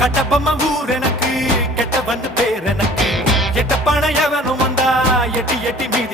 கட்டபொம்ம ஊர் எனக்கு கெட்ட வந்து பேர் எனக்கு எட்ட பணம் எவனும் வந்தா எட்டி எட்டி மீ